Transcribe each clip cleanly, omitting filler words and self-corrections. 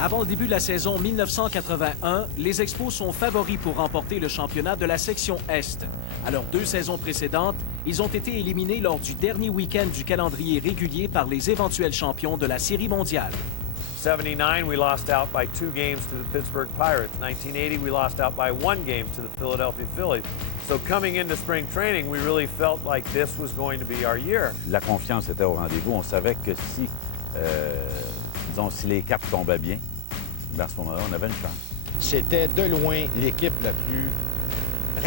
Avant le début de la saison 1981, les Expos sont favoris pour remporter le championnat de la section Est. À leurs 2 saisons précédentes, ils ont été éliminés lors du dernier week-end du calendrier régulier par les éventuels champions de la Série mondiale. 1979, we lost out by 2 games to the Pittsburgh Pirates. 1980, we lost out by 1 game to the Philadelphia Phillies. So coming into spring training, we really felt like this was going to be our year. La confiance était au rendez-vous. On savait que si les cartes tombaient bien, à ce moment-là, on avait une chance. C'était de loin l'équipe la plus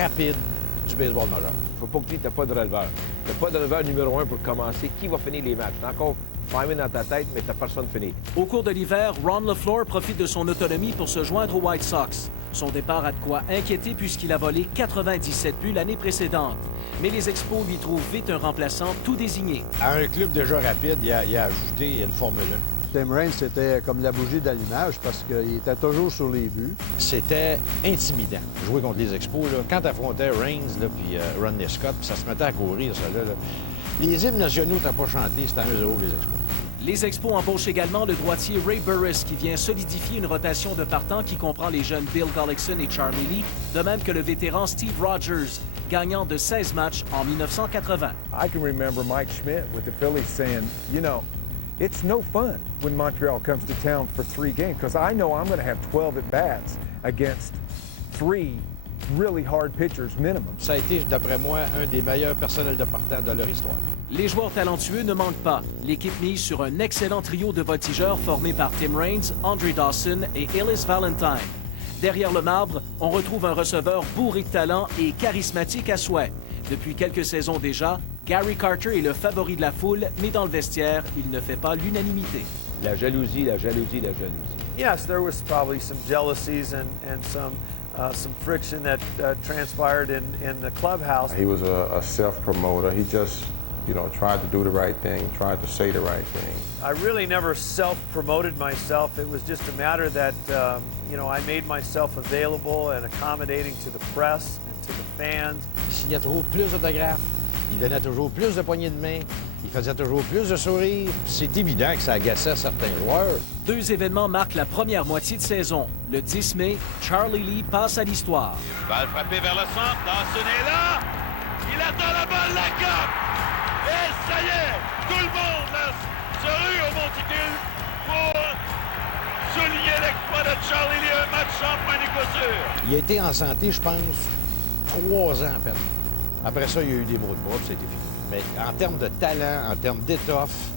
rapide du baseball majeur. Faut pas que tu n'aies pas de releveur. Tu n'as pas de releveur numéro 1 pour commencer. Qui va finir les matchs? T'as encore primé dans ta tête, mais t'as personne fini. Au cours de l'hiver, Ron LeFleur profite de son autonomie pour se joindre aux White Sox. Son départ a de quoi inquiéter puisqu'il a volé 97 buts l'année précédente. Mais les Expos lui trouvent vite un remplaçant tout désigné. À un club déjà rapide, il a ajouté une Formule 1. Tim Raines, c'était comme la bougie d'allumage parce qu'il était toujours sur les buts. C'était intimidant, jouer contre les Expos. Là. Quand tu affrontais Raines puis Rodney Scott, ça se mettait à courir, ça. Là. Les hymnes nationaux, t'as pas chanté, c'était 1-0 les Expos. Les Expos embauchent également le droitier Ray Burris qui vient solidifier une rotation de partants qui comprend les jeunes Bill Gullickson et Charlie Lee, de même que le vétéran Steve Rogers, gagnant de 16 matchs en 1980. I can remember Mike Schmidt with the Phillies saying, you know, it's no fun when Montreal comes to town for 3 games because I know I'm going to have 12 at-bats against 3 really hard pitchers minimum. Ça a été, d'après moi, un des meilleurs personnels de partant de leur histoire. Les joueurs talentueux ne manquent pas. L'équipe mise sur un excellent trio de voltigeurs formé par Tim Raines, Andre Dawson et Ellis Valentine. Derrière le marbre, on retrouve un receveur bourré de talent et charismatique à souhait. Depuis quelques saisons déjà, Gary Carter est le favori de la foule, mais dans le vestiaire, il ne fait pas l'unanimité. La jalousie, la jalousie, la jalousie. Yes, there was probably some jealousies and some friction that transpired in the clubhouse. He was a self-promoter. He just, tried to do the right thing, tried to say the right thing. I really never self-promoted myself. It was just a matter that, I made myself available and accommodating to the press and to the fans. Il signait toujours plus d'autographes, il donnait toujours plus de poignées de main, il faisait toujours plus de sourires. C'est évident que ça agaçait certains joueurs. 2 événements marquent la première moitié de saison. Le 10 mai, Charlie Lee passe à l'histoire. Balle frappée vers le centre, Dawson est là! Il attend la balle, la cape! Et ça y est! Tout le monde là, se rue au monticule pour souligner l'exploit de Charlie Lee, un match sans point d'écosure. Il a été en santé, je pense, 3 ans à peine. Après ça, il y a eu des mots de bras, puis c'était fini. Mais en termes de talent, en termes d'étoffe,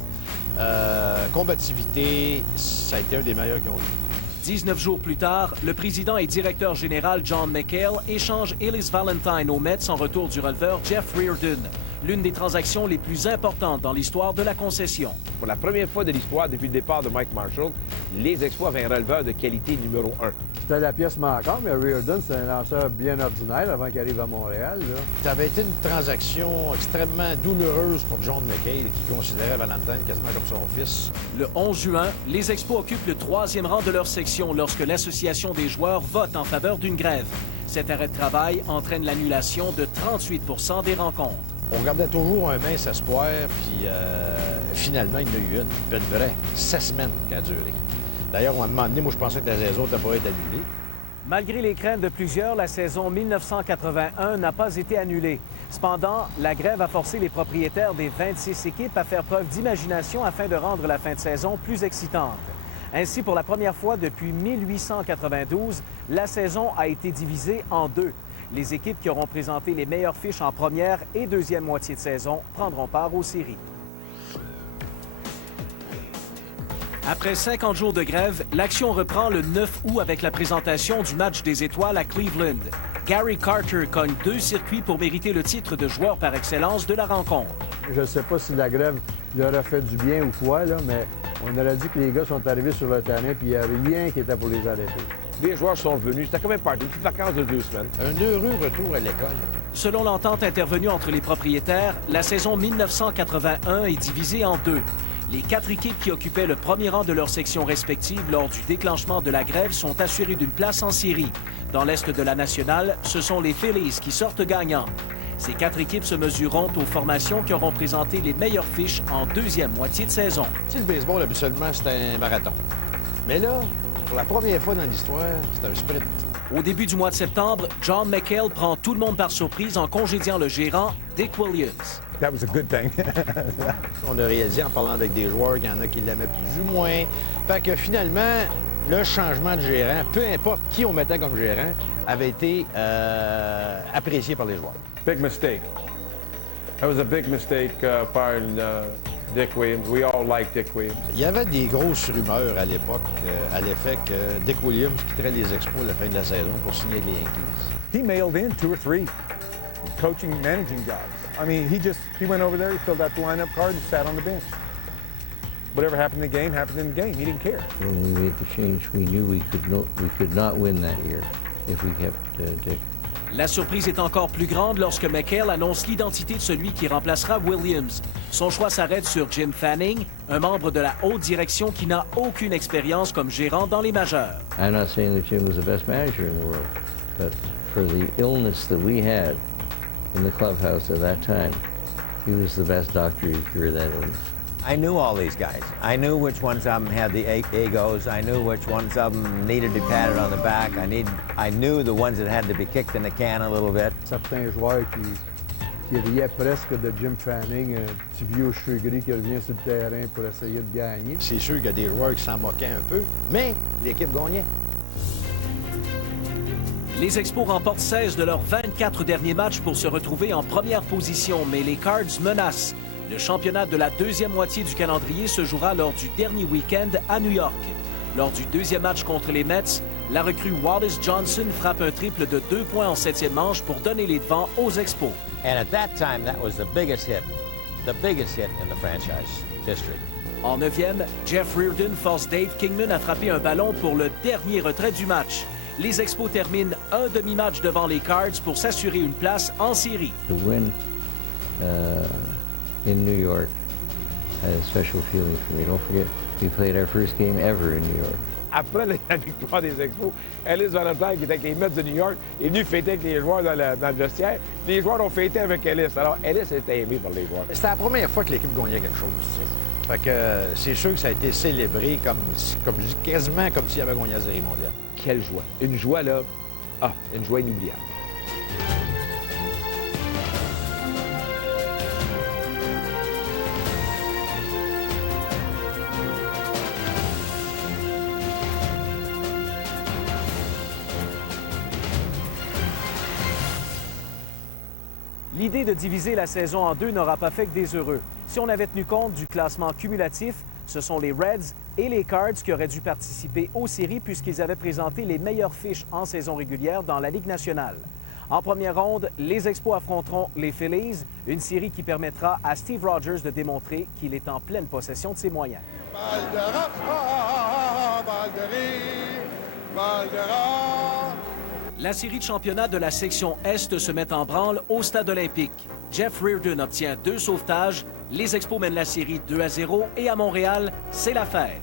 combativité, ça a été un des meilleurs qu'ils ont eu. 19 jours plus tard, le président et directeur général John McHale échange Ellis Valentine aux Mets en retour du releveur Jeff Reardon. L'une des transactions les plus importantes dans l'histoire de la concession. Pour la première fois de l'histoire, depuis le départ de Mike Marshall, les Expos avaient un releveur de qualité numéro 1. C'était la pièce manquante, mais Reardon, c'est un lanceur bien ordinaire avant qu'il arrive à Montréal. Là. Ça avait été une transaction extrêmement douloureuse pour John McHale, qui considérait Valentine quasiment comme son fils. Le 11 juin, les Expos occupent le 3e rang de leur section lorsque l'Association des joueurs vote en faveur d'une grève. Cet arrêt de travail entraîne l'annulation de 38 % des rencontres. On gardait toujours un mince espoir, puis finalement, il y en a eu une vraie 16 semaines qui a duré. D'ailleurs, à un moment donné, moi, je pensais que la saison n'était pas été annulée. Malgré les craintes de plusieurs, la saison 1981 n'a pas été annulée. Cependant, la grève a forcé les propriétaires des 26 équipes à faire preuve d'imagination afin de rendre la fin de saison plus excitante. Ainsi, pour la première fois depuis 1892, la saison a été divisée en 2. Les équipes qui auront présenté les meilleures fiches en première et deuxième moitié de saison prendront part aux séries. Après 50 jours de grève, l'action reprend le 9 août avec la présentation du match des étoiles à Cleveland. Gary Carter cogne 2 circuits pour mériter le titre de joueur par excellence de la rencontre. Je ne sais pas si la grève leur a fait du bien ou quoi, là, mais on aurait dit que les gars sont arrivés sur le terrain puis il n'y a rien qui était pour les arrêter. Les joueurs sont venus, c'était comme un party, une petite vacance de 2 semaines. Un heureux retour à l'école. Selon l'entente intervenue entre les propriétaires, la saison 1981 est divisée en 2. Les 4 équipes qui occupaient le premier rang de leur section respective lors du déclenchement de la grève sont assurées d'une place en série. Dans l'Est de la Nationale, ce sont les Phillies qui sortent gagnants. Ces 4 équipes se mesureront aux formations qui auront présenté les meilleures fiches en deuxième moitié de saison. Si le baseball, habituellement, c'est un marathon. Mais là, pour la première fois dans l'histoire, c'est un sprint. Au début du mois de septembre, John McHale prend tout le monde par surprise en congédiant le gérant Dick Williams. That was a good thing. On a réalisé en parlant avec des joueurs qu'il y en a qui l'aimaient plus ou moins. Fait que finalement, le changement de gérant, peu importe qui on mettait comme gérant, avait été apprécié par les joueurs. Big mistake. That was a big mistake firing Dick Williams. We all like Dick Williams. Il y avait des grosses rumeurs à l'époque à l'effet que Dick Williams quitterait les Expos à la fin de la saison pour signer avec les Yankees. He mailed in 2 or 3 coaching, managing jobs. I mean, he went over there, he filled out the lineup card, and sat on the bench. Whatever happened in the game happened in the game. He didn't care. When we made the change, we knew we could not win that year if we kept Dick. La surprise est encore plus grande lorsque McHale annonce l'identité de celui qui remplacera Williams. Son choix s'arrête sur Jim Fanning, un membre de la haute direction qui n'a aucune expérience comme gérant dans les majeurs. I'm not saying that Jim was the best manager in the world, but for the illness that we had in the clubhouse at that time, he was the best doctor who cured that illness. I knew all these guys. I knew which ones of them had the egos. I knew which ones of them needed to be patted on the back. I knew the ones that had to be kicked in the can a little bit. Certains joueurs qui riaient presque de Jim Fanning, un petit vieux cheveux gris qui revient sur le terrain pour essayer de gagner. C'est sûr qu'il y a des joueurs qui s'en moquaient un peu, mais l'équipe gagnait. Les Expos remportent 16 de leurs 24 derniers matchs pour se retrouver en première position, mais les Cards menacent. Le championnat de la deuxième moitié du calendrier se jouera lors du dernier week-end à New York. Lors du deuxième match contre les Mets, la recrue Wallace Johnson frappe un triple de 2 points en 7e manche pour donner les devants aux Expos. And at that time, that was the biggest hit in the franchise history. En 9e, Jeff Reardon force Dave Kingman à frapper un ballon pour le dernier retrait du match. Les Expos terminent un demi-match devant les Cards pour s'assurer une place en série. To win in New York had a special feeling for me. Don't forget, we played our first game ever in New York. Après la victoire des Expos, Ellis Valentine, qui était avec les Mets de New York, est venu fêter avec les joueurs dans le vestiaire. Les joueurs ont fêté avec Ellis. Alors, Ellis était aimé par les joueurs. C'était la première fois que l'équipe gagnait quelque chose. Fait que c'est sûr que ça a été célébré comme je dis, quasiment comme s'il avait gagné la Série mondiale. Quelle joie. Une joie, là, une joie inoubliable. L'idée de diviser la saison en deux n'aura pas fait que des heureux. Si on avait tenu compte du classement cumulatif, ce sont les Reds et les Cards qui auraient dû participer aux séries puisqu'ils avaient présenté les meilleures fiches en saison régulière dans la Ligue nationale. En première ronde, les Expos affronteront les Phillies, une série qui permettra à Steve Rogers de démontrer qu'il est en pleine possession de ses moyens. La série de championnat de la section Est se met en branle au Stade olympique. Jeff Reardon obtient 2 sauvetages, les Expos mènent la série 2-0 et à Montréal, c'est l'affaire.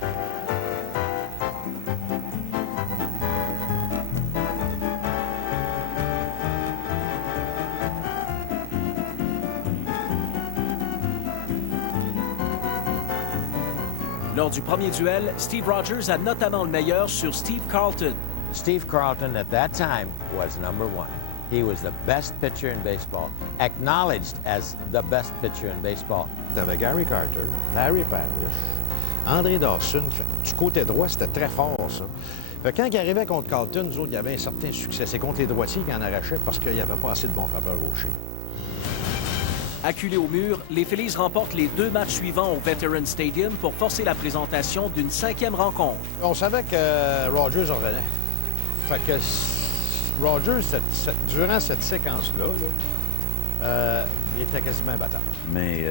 Lors du premier duel, Steve Rogers a notamment le meilleur sur Steve Carlton. Steve Carlton, at that time, was number 1. He was the best pitcher in baseball, acknowledged as the best pitcher in baseball. T'avais Gary Carter, Larry Parrish, André Dawson. Du côté droit, c'était très fort, ça. Fait que quand il arrivait contre Carlton, nous autres, il y avait un certain succès. C'est contre les droitiers qu'il en arrachait parce qu'il n'y avait pas assez de bons frappeurs gauchers. Acculés au mur, les Phillies remportent les 2 matchs suivants au Veterans Stadium pour forcer la présentation d'une 5e rencontre. On savait que Rogers revenait. Fait que Rogers, durant cette séquence-là, il était quasiment imbattable. Mais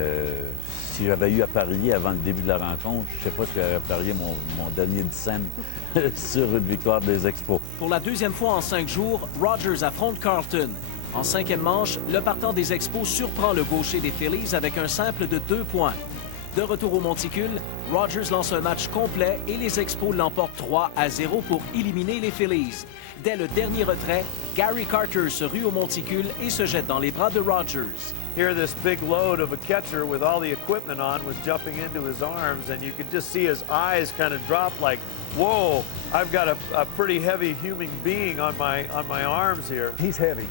si j'avais eu à parier avant le début de la rencontre, je ne sais pas si j'aurais parié mon dernier 10 cents sur une victoire des Expos. Pour la 2e fois en 5 jours, Rogers affronte Carlton. En 5e manche, le partant des Expos surprend le gaucher des Phillies avec un simple de 2 points. De retour au Monticule, Rogers lance un match complet et les Expos l'emportent 3-0 pour éliminer les Phillies. Dès le dernier retrait, Gary Carter se rue au Monticule et se jette dans les bras de Rogers. Here, this big load of a catcher with all the equipment on was jumping into his arms, and you could just see his eyes kind of drop like, whoa, I've got a pretty heavy human being on my arms here. He's heavy.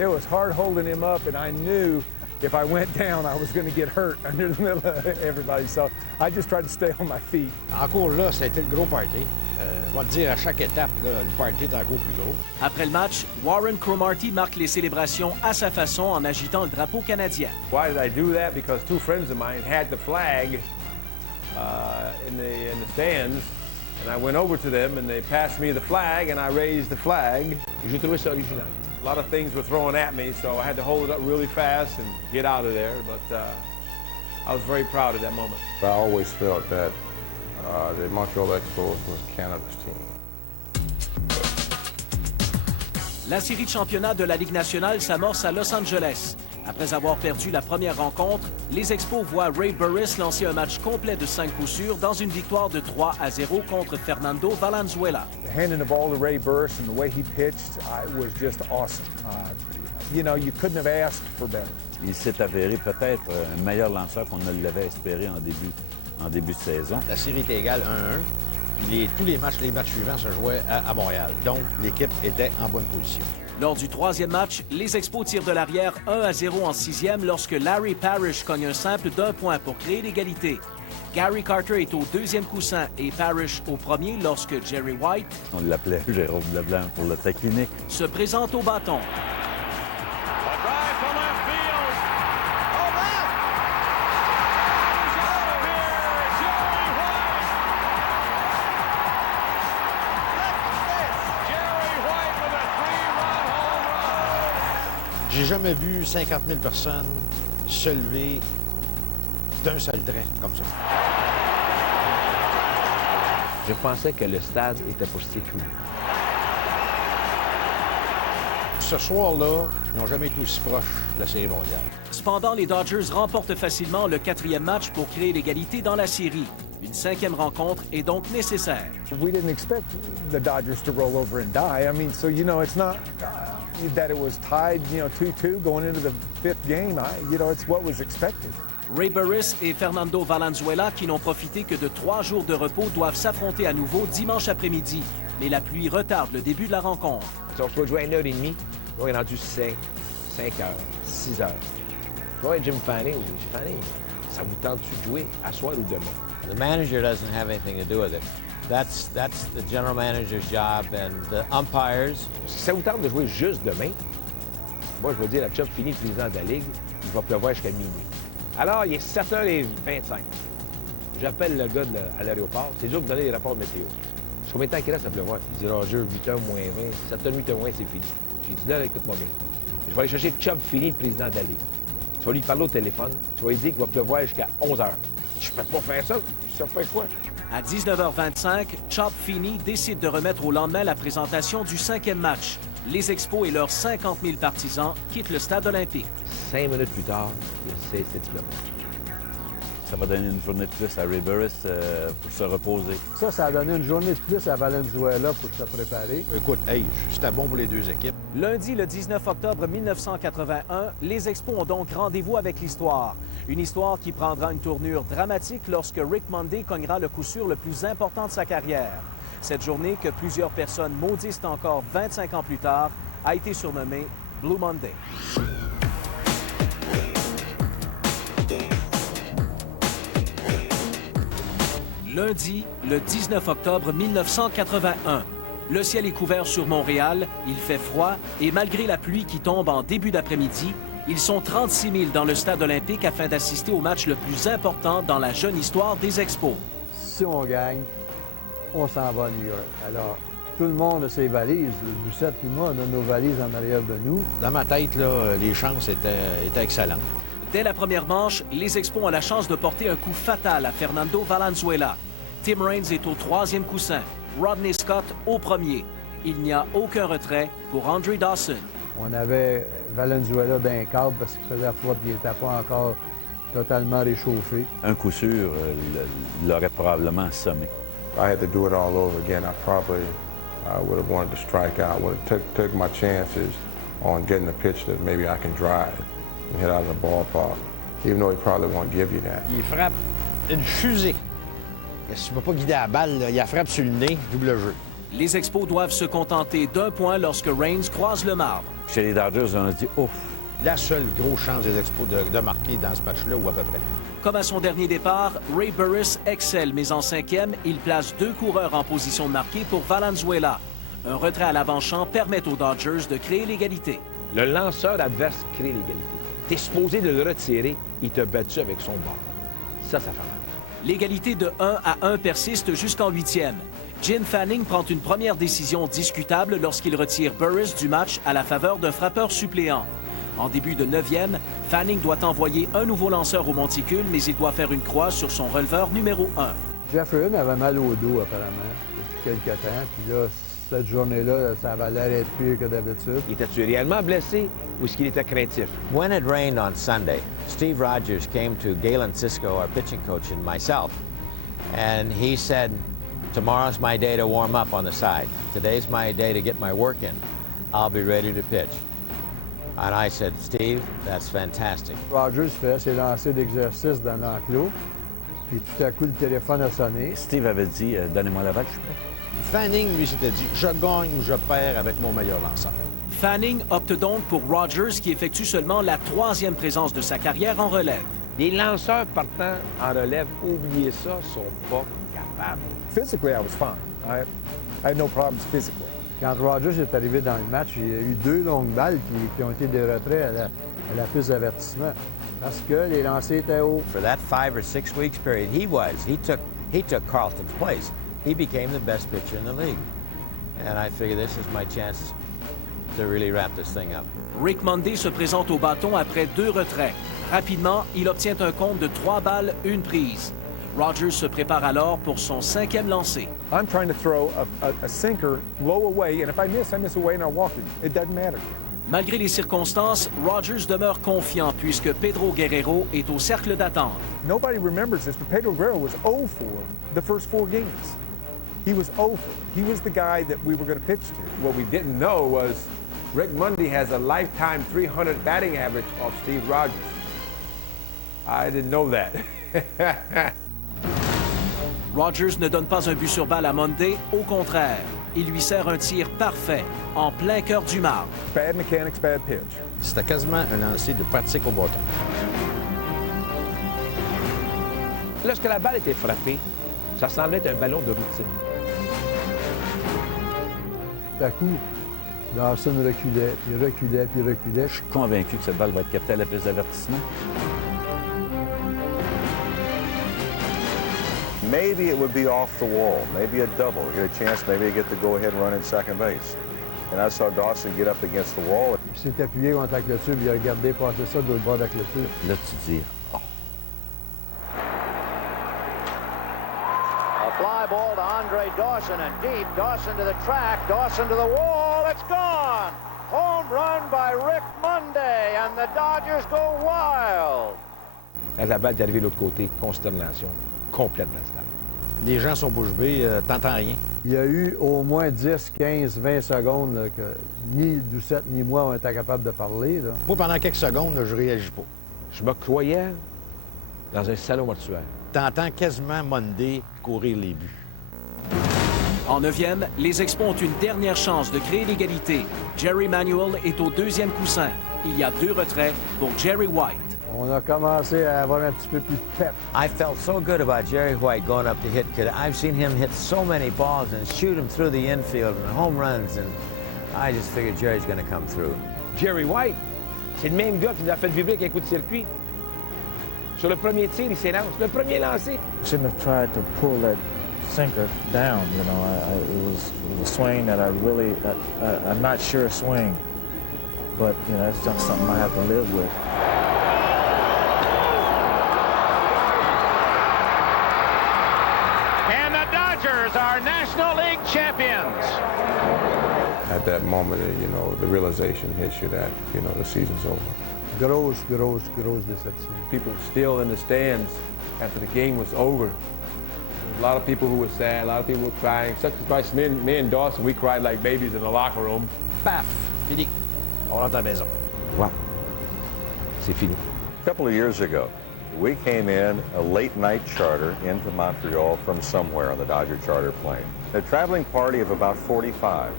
It was hard holding him up, and I knew if I went down, I was going to get hurt under the middle of everybody. So I just tried to stay on my feet. Encore là, c'était le gros party. On va te dire, à chaque étape, là, le party est encore plus gros. Après le match, Warren Cromartie marque les célébrations à sa façon en agitant le drapeau canadien. Why did I do that? Because two friends of mine had the flag in the stands, and I went over to them, and they passed me the flag, and I raised the flag. J'ai trouvé ça original. A lot of things were thrown at me, so I had to hold it up really fast and get out of there, but I was very proud of that moment. I always felt that the Montreal Expos was Canada's team. La série de championnat de la Ligue nationale s'amorce à Los Angeles. Après avoir perdu la première rencontre, les Expos voient Ray Burris lancer un match complet de 5 coups sûrs dans une victoire de 3-0 contre Fernando Valenzuela. Handing the ball to Ray Burris and the way he pitched, it was just awesome. You know, you couldn't have asked for better. Il s'est avéré peut-être un meilleur lanceur qu'on ne l'avait espéré en début de saison. La série était égale 1-1. Puis tous les matchs suivants se jouaient à Montréal. Donc, l'équipe était en bonne position. Lors du troisième match, les Expos tirent de l'arrière 1-0 en sixième lorsque Larry Parrish cogne un simple d'1 point pour créer l'égalité. Gary Carter est au deuxième coussin et Parrish au premier lorsque Jerry White, on l'appelait Jérôme Leblanc pour le taquiner, se présente au bâton. J'ai jamais vu 50 000 personnes se lever d'un seul trait comme ça. Je pensais que le stade était pour s'écrouler. Ce soir-là, ils n'ont jamais été aussi proches de la Série mondiale. Cependant, les Dodgers remportent facilement le quatrième match pour créer l'égalité dans la série. Une cinquième rencontre est donc nécessaire. We didn't expect the Dodgers to roll over and die. I mean, so, you know, it's not that it was tied, 2-2 going into the fifth game. It's what was expected. Ray Burris et Fernando Valenzuela, qui n'ont profité que de 3 jours de repos, doivent s'affronter à nouveau dimanche après-midi. Mais la pluie retarde le début de la rencontre. On se doit jouer à 1h30. On est rendu 5 heures, 6 heures. Je vais Jim Fanning. J'ai Fanning. Ça vous tente-tu de jouer à soir ou demain? The manager doesn't have anything to do with it. That's the general manager's job and the umpires. Si ça vous tente de jouer juste demain, moi, je vais dire à Chubb Fini, le président de la Ligue, il va pleuvoir jusqu'à minuit. Alors, il est 7h25. J'appelle le gars à l'aéroport. C'est dur de me donner des rapports de météo. Je dis, combien de temps qu'il reste à pleuvoir? Il dit, Roger, 8h moins 20, 7h, 8h moins, c'est fini. J'ai dit, là, écoute-moi bien. Je vais aller chercher Chubb Fini, le président de la Ligue. Tu vas lui parler au téléphone. Tu vas lui dire qu'il va pleuvoir jusqu'à 11h. Je peux pas faire ça. Ça fait quoi? À 19h25, Chop Fini décide de remettre au lendemain la présentation du 5e match. Les Expos et leurs 50 000 partisans quittent le stade olympique. 5 minutes plus tard, il a cessé de pleuvoir. Ça va donner une journée de plus à Ray Burris pour se reposer. Ça a donné une journée de plus à Valenzuela pour se préparer. Écoute, c'était bon pour les deux équipes. Lundi, le 19 octobre 1981, les Expos ont donc rendez-vous avec l'histoire. Une histoire qui prendra une tournure dramatique lorsque Rick Monday cognera le coup sûr le plus important de sa carrière. Cette journée, que plusieurs personnes maudissent encore 25 ans plus tard, a été surnommée Blue Monday. Lundi, le 19 octobre 1981. Le ciel est couvert sur Montréal, il fait froid et malgré la pluie qui tombe en début d'après-midi, ils sont 36 000 dans le stade olympique afin d'assister au match le plus important dans la jeune histoire des Expos. Si on gagne, on s'en va à New York. Alors, tout le monde a ses valises. Doucette et moi, on a nos valises en arrière de nous. Dans ma tête, là, les chances étaient excellentes. Dès la première manche, les Expos ont la chance de porter un coup fatal à Fernando Valenzuela. Tim Raines est au 3e coussin, Rodney Scott au 1er. Il n'y a aucun retrait pour Andre Dawson. On avait Valenzuela d'un câble parce qu'il faisait froid et il n'était pas encore totalement réchauffé. Un coup sûr, l'aurait probablement assommé. If I had to do it all over again, I probably would have wanted to strike out. Would have took my chances on getting a pitch that maybe I can drive and hit out of the ballpark, even though he probably won't give you that. Il frappe une fusée. Si tu ne peux pas guider la balle, là, il la frappe sur le nez, double jeu. Les Expos doivent se contenter d'un point lorsque Reigns croise le marbre. Chez les Dodgers, on a dit « Ouf! » La seule grosse chance des Expos de marquer dans ce match-là, ou à peu près. Comme à son dernier départ, Ray Burris excelle, mais en cinquième, il place 2 coureurs en position de marquer pour Valenzuela. Un retrait à l'avant-champ permet aux Dodgers de créer l'égalité. Le lanceur adverse crée l'égalité. T'es supposé de le retirer, il t'a battu avec son bord. Ça fait mal. L'égalité de 1-1 persiste jusqu'en 8e. Jim Fanning prend une première décision discutable lorsqu'il retire Burris du match à la faveur d'un frappeur suppléant. En début de 9e, Fanning doit envoyer un nouveau lanceur au monticule, mais il doit faire une croix sur son releveur numéro 1. Jeffrey avait mal au dos, apparemment, depuis quelques temps. Puis là, cette journée-là, ça avait l'air d'être pire que d'habitude. Il était-tu réellement blessé ou est-ce qu'il était craintif? When it rained on Sunday, Steve Rogers came to Galen Cisco, our pitching coach, and myself, and he said, "Tomorrow's my day to warm up on the side. Today's my day to get my work in. I'll be ready to pitch." And I said, "Steve, that's fantastic." Rogers fait ses lancers d'exercice dans l'enclos, puis tout à coup, le téléphone a sonné. Steve avait dit « Donnez-moi la balle, je suis prêt. » Fanning, lui, s'était dit « Je gagne ou je perds avec mon meilleur lanceur ». Fanning opte donc pour Rogers, qui effectue seulement la 3e présence de sa carrière en relève. Les lanceurs partant en relève, oubliez ça, sont pas capables. Physically, I was fine. I had no problems physically. Quand Rogers est arrivé dans le match, il y a eu 2 longues balles qui ont été des retraits à la piste d'avertissement parce que les lancers étaient hauts. For that 5 or 6 weeks period, he took Carlton's place. He became the best pitcher in the league. And I figured this is my chance to really wrap this thing up. Rick Monday se présente au bâton après 2 retraits. Rapidement, il obtient un compte de 3 balles, 1 prise. Rogers se prépare alors pour son 5e lancer. I'm trying to throw a sinker low away, and if I miss away and I walk it. It doesn't matter. Malgré les circonstances, Rogers demeure confiant puisque Pedro Guerrero est au cercle d'attente. Nobody remembers this, but Pedro Guerrero was 0 for the first 4 games. He was 0 for. He was the guy that we were going to pitch to. What we didn't know was Rick Monday has a lifetime 300 batting average off Steve Rogers. I didn't know that. Rogers ne donne pas un but sur balle à Monday, au contraire. Il lui sert un tir parfait, en plein cœur du marbre. Bad mechanics, bad pitch. C'était quasiment un lancer de pratique au bâton. Lorsque la balle était frappée, ça semblait être un ballon de routine. Tout à coup, Dawson reculait, puis reculait, puis reculait. Je suis convaincu que cette balle va être captée à la piste d'avertissement. Maybe it would be off the wall, maybe a double. You get a chance maybe to get the go-ahead run in second base. And I saw Dawson get up against the wall. Il s'est appuyé contre la clôture, puis il a regardé passer ça de l'autre bord de la clôture. Là, tu dis « Oh! » A fly ball to Andre Dawson, and deep, Dawson to the track, Dawson to the wall, it's gone! Home run by Rick Monday, and the Dodgers go wild! Quand la balle est arrivée de l'autre côté, consternation complète dans le stade. Les gens sont bouche bée, t'entends rien. Il y a eu au moins 10, 15, 20 secondes là, que ni Doucette ni moi on était capables de parler. Là. Moi, pendant quelques secondes, là, je réagis pas. Je me croyais dans un salon mortuaire. T'entends quasiment Monday courir les buts. En 9e, les Expos ont une dernière chance de créer l'égalité. Jerry Manuel est au 2e coussin. Il y a 2 retraits pour Jerry White. On a commencé à avoir un petit peu plus de pep. I felt so good about Jerry White going up to hit. I've seen him hit so many balls and shoot them through the infield and home runs, and I just figured Jerry's going to come through. Jerry White, c'est le même gars qui nous a fait vibrer avec un coup de circuit. Sur le premier tir, il s'élance. Le premier lancé. Shouldn't have tried to pull that sinker down. You know, it was a swing that I'm not sure swing, but you know, that's just something I have to live with. Are National League champions. At that moment, you know, the realization hits you that, you know, the season's over. Grosse déception. People still in the stands after the game was over. A lot of people who were sad, a lot of people were crying. Such as me and Dawson, we cried like babies in the locker room. Paf! Fini. On rentre à la maison. Wow. C'est fini. A couple of years ago, we came in a late night charter into Montreal from somewhere on the Dodger charter plane. A traveling party of about 45.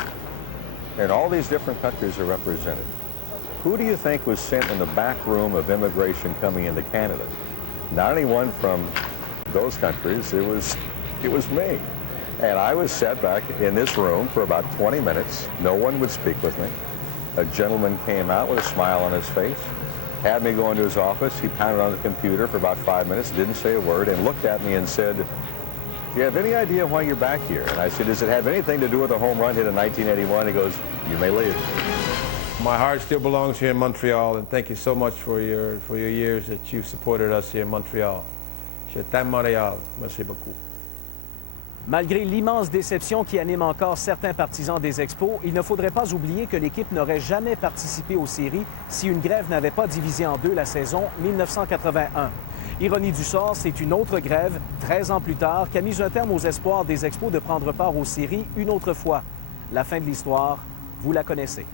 And all these different countries are represented. Who do you think was sent in the back room of immigration coming into Canada? Not anyone from those countries, it was me. And I was sat back in this room for about 20 minutes. No one would speak with me. A gentleman came out with a smile on his face, had me go into his office. He pounded on the computer for about 5 minutes, didn't say a word, and looked at me and said, "Do you have any idea why you're back here?" And I said, "Does it have anything to do with the home run hit in 1981? He goes, "You may leave." My heart still belongs here in Montreal, and thank you so much for your years that you've supported us here in Montreal. Je t'aime Montréal. Merci beaucoup. Malgré l'immense déception qui anime encore certains partisans des Expos, il ne faudrait pas oublier que l'équipe n'aurait jamais participé aux séries si une grève n'avait pas divisé en deux la saison 1981. Ironie du sort, c'est une autre grève, 13 ans plus tard, qui a mis un terme aux espoirs des Expos de prendre part aux séries une autre fois. La fin de l'histoire, vous la connaissez.